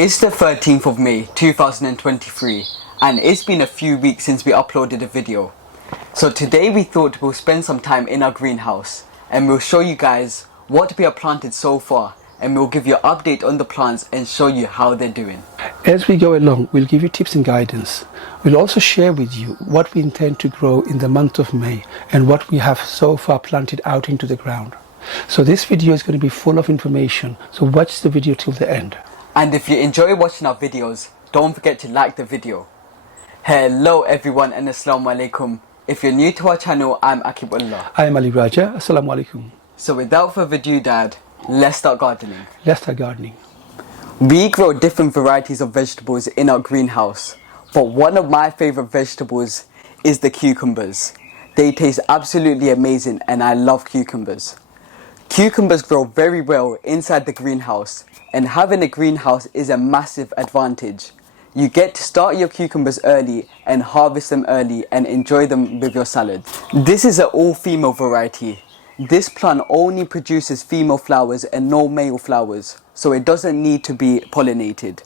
It's the 13th of May 2023 and it's been a few weeks since we uploaded a video. So today we thought we'll spend some time in our greenhouse and we'll show you guys what we have planted so far, and we'll give you an update on the plants and show you how they're doing. As we go along, we'll give you tips and guidance. We'll also share with you what we intend to grow in the month of May and what we have so far planted out into the ground. So this video is going to be full of information, so watch the video till the end. And if you enjoy watching our videos, don't forget to like the video. Hello everyone and Assalamu alaikum. If you're new to our channel, I'm Akibullah. I am Ali Raja. Assalamu alaikum. So without further ado, Dad, let's start gardening. Let's start gardening. We grow different varieties of vegetables in our greenhouse, but one of my favorite vegetables is the cucumbers. They taste absolutely amazing and I love cucumbers. Cucumbers grow very well inside the greenhouse, and having a greenhouse is a massive advantage. You get to start your cucumbers early and harvest them early and enjoy them with your salad. This is an all-female variety. This plant only produces female flowers and no male flowers, so it doesn't need to be pollinated.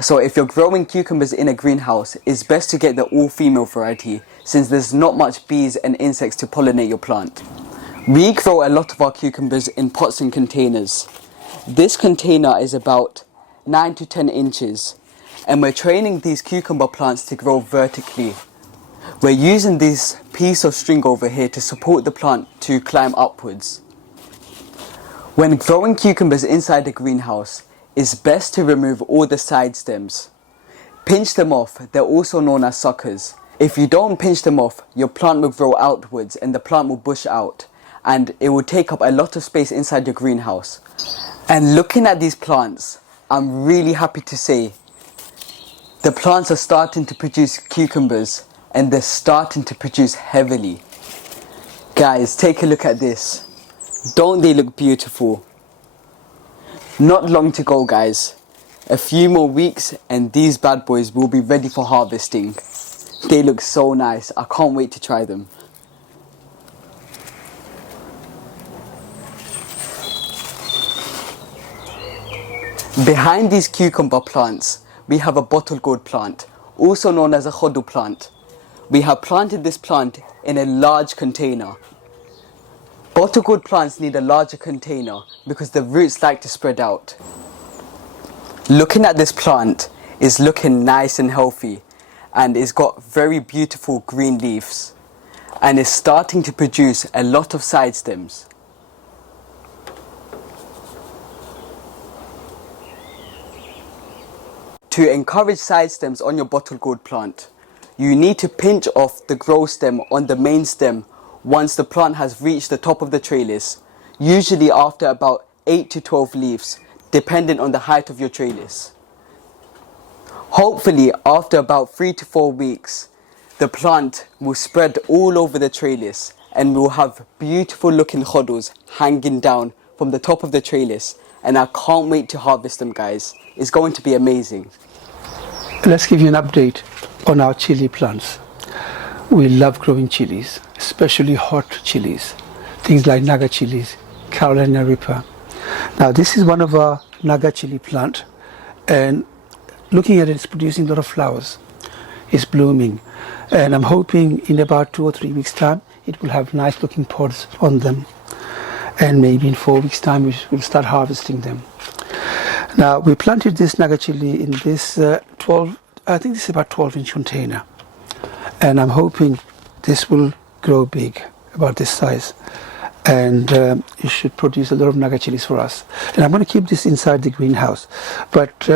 So if you're growing cucumbers in a greenhouse, it's best to get the all-female variety since there's not much bees and insects to pollinate your plant. We grow a lot of our cucumbers in pots and containers. This container is about 9 to 10 inches and we're training these cucumber plants to grow vertically. We're using this piece of string over here to support the plant to climb upwards. When growing cucumbers inside the greenhouse, it's best to remove all the side stems. Pinch them off, they're also known as suckers. If you don't pinch them off, your plant will grow outwards and the plant will bush out, and it will take up a lot of space inside your greenhouse. And looking at these plants, I'm really happy to say the plants are starting to produce cucumbers and they're starting to produce heavily. Guys, take a look at this. Don't they look beautiful? Not long to go, guys. A few more weeks and these bad boys will be ready for harvesting. They look so nice. I can't wait to try them. Behind these cucumber plants, we have a bottle gourd plant, also known as a khodu plant. We have planted this plant in a large container. Bottle gourd plants need a larger container because the roots like to spread out. Looking at this plant, it's looking nice and healthy and it's got very beautiful green leaves and it's starting to produce a lot of side stems. To encourage side stems on your bottle gourd plant, you need to pinch off the growth stem on the main stem once the plant has reached the top of the trellis, usually after about 8 to 12 leaves, depending on the height of your trellis. Hopefully, after about 3 to 4 weeks, the plant will spread all over the trellis and we'll have beautiful looking khodus hanging down from the top of the trellis, and I can't wait to harvest them, guys. It's going to be amazing. Let's give you an update on our chili plants. We love growing chilies, especially hot chilies. Things like Naga chilies, Carolina Reaper. Now this is one of our Naga chili plant, and looking at it, it's producing a lot of flowers. It's blooming, and I'm hoping in about 2 or 3 weeks time it will have nice looking pods on them, and maybe in 4 weeks time we'll start harvesting them. Now we planted this Naga chili in this I think this is about 12-inch container, and I'm hoping this will grow big, about this size, and it should produce a lot of Naga chilies for us. And I'm going to keep this inside the greenhouse, but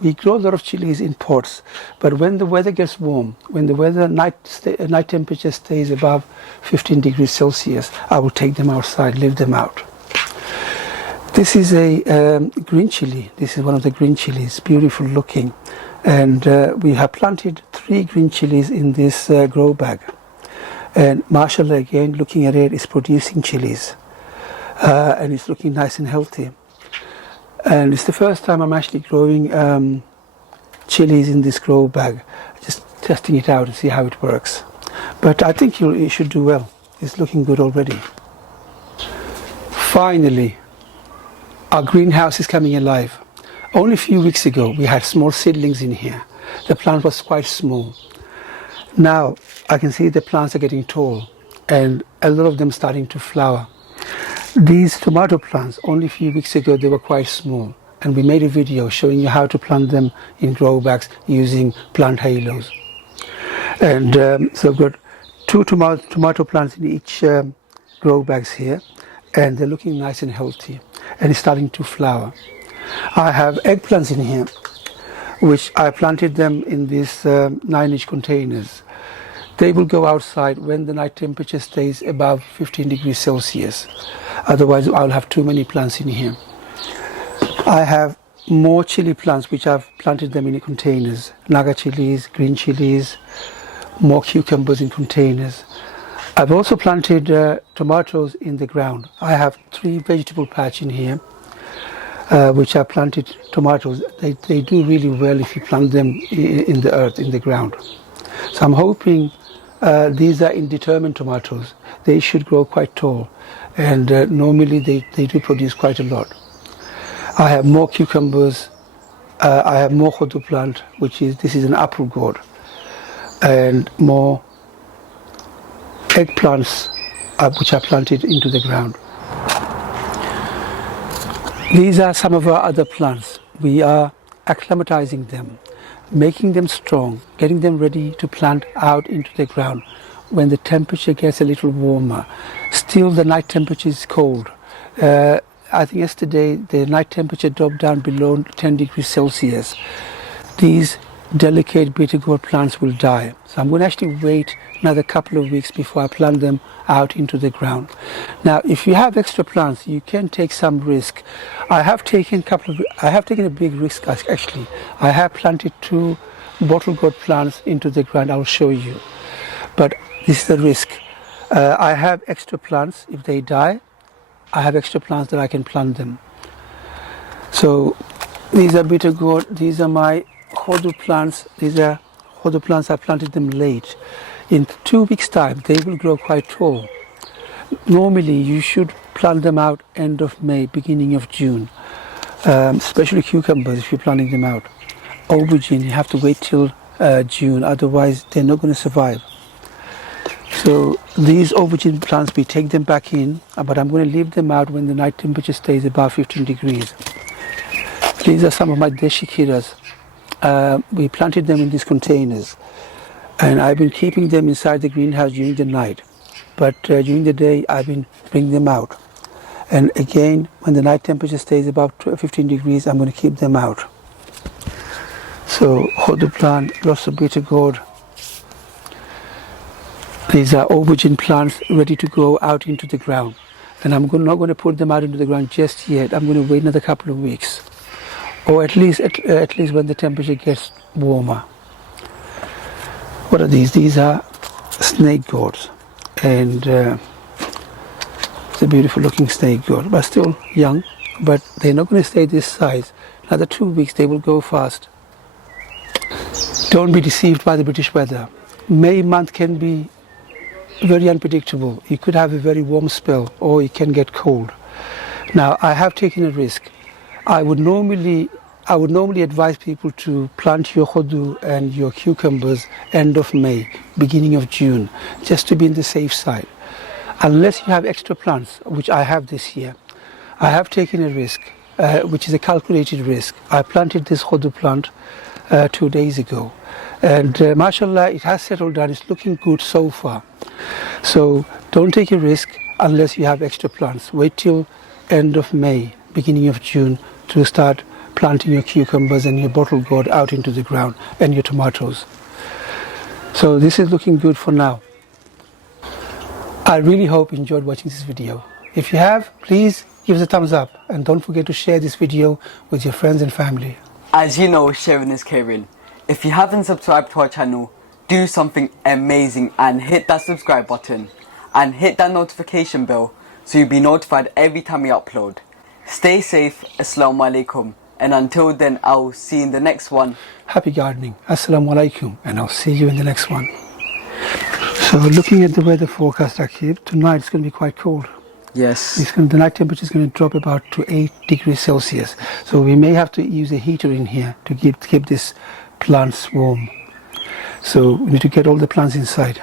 we grow a lot of chilies in pots, but when the weather gets warm, when the weather night temperature stays above 15 degrees Celsius, I will take them outside, leave them out. This is a green chili. This is one of the green chilies, beautiful looking. And we have planted 3 green chilies in this grow bag. And mashallah, again, looking at it, it's producing chilies. And it's looking nice and healthy. And it's the first time I'm actually growing chilies in this grow bag. Just testing it out to see how it works. But I think it should do well. It's looking good already. Finally, our greenhouse is coming alive. Only a few weeks ago we had small seedlings in here. The plant was quite small. Now I can see the plants are getting tall and a lot of them starting to flower. These tomato plants, only a few weeks ago they were quite small, and we made a video showing you how to plant them in grow bags using plant halos. And so I've got two tomato plants in each grow bags here, and they're looking nice and healthy and it's starting to flower. I have eggplants in here which I planted them in these 9-inch containers. They will go outside when the night temperature stays above 15 degrees Celsius. Otherwise I'll have too many plants in here. I have more chili plants which I've planted them in containers. Naga chilies, green chilies, more cucumbers in containers. I've also planted tomatoes in the ground. I have 3 vegetable patch in here which I planted tomatoes. They do really well if you plant them in the earth, in the ground. So I'm hoping these are indeterminate tomatoes. They should grow quite tall, and normally they do produce quite a lot. I have more cucumbers. I have more hodu plant, this is an apple gourd, and more eggplants which are planted into the ground. These are some of our other plants. We are acclimatizing them, making them strong, getting them ready to plant out into the ground when the temperature gets a little warmer. Still the night temperature is cold. I think yesterday the night temperature dropped down below 10 degrees Celsius. These delicate bitter gourd plants will die. So I'm going to actually wait another couple of weeks before I plant them out into the ground. Now, if you have extra plants, you can take some risk. I have taken a big risk actually. I have planted 2 bottle gourd plants into the ground. I'll show you. But this is the risk. I have extra plants. If they die, I have extra plants that I can plant them. So these are bitter gourd. These are my hodu plants. These are hodu plants. I planted them late. In 2 weeks' time, they will grow quite tall. Normally, you should plant them out end of May, beginning of June. Especially cucumbers, if you're planting them out. Aubergine, you have to wait till June, otherwise they're not going to survive. So these aubergine plants, we take them back in, but I'm going to leave them out when the night temperature stays above 15 degrees. These are some of my deshi kiras. We planted them in these containers, and I've been keeping them inside the greenhouse during the night. But during the day, I've been bringing them out. And again, when the night temperature stays above 15 degrees, I'm going to keep them out. So hodu plant, lots of bitter gourd. These are aubergine plants ready to go out into the ground. And I'm not going to put them out into the ground just yet. I'm going to wait another couple of weeks. Or at least when the temperature gets warmer. What are these? These are snake gourds. And it's a beautiful looking snake gourd, but still young. But they're not going to stay this size. Another 2 weeks they will go fast. Don't be deceived by the British weather. May month can be very unpredictable. You could have a very warm spell or it can get cold. Now I have taken a risk. I would normally advise people to plant your hodu and your cucumbers end of May, beginning of June, just to be on the safe side. Unless you have extra plants, which I have this year. I have taken a risk, which is a calculated risk. I planted this hodu plant 2 days ago, and mashallah, it has settled down. It's looking good so far. So don't take a risk unless you have extra plants. Wait till end of May, beginning of June to start planting your cucumbers and your bottle gourd out into the ground, and your tomatoes. So this is looking good for now. I really hope you enjoyed watching this video. If you have, please give us a thumbs up, and don't forget to share this video with your friends and family. As you know, sharing is caring. If you haven't subscribed to our channel, do something amazing and hit that subscribe button and hit that notification bell so you'll be notified every time we upload. Stay safe. Assalamu alaikum. And until then, I'll see you in the next one. Happy gardening. Assalamu alaikum, and I'll see you in the next one. So looking at the weather forecast, Akib, tonight it's going to be quite cold. Yes. The night temperature is going to drop about to 8 degrees Celsius. So we may have to use a heater in here to keep this plants warm. So we need to get all the plants inside.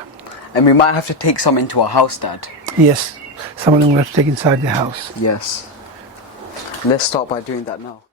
And we might have to take some into our house, Dad. Yes, some of them we have to take inside the house. Yes. Let's start by doing that now.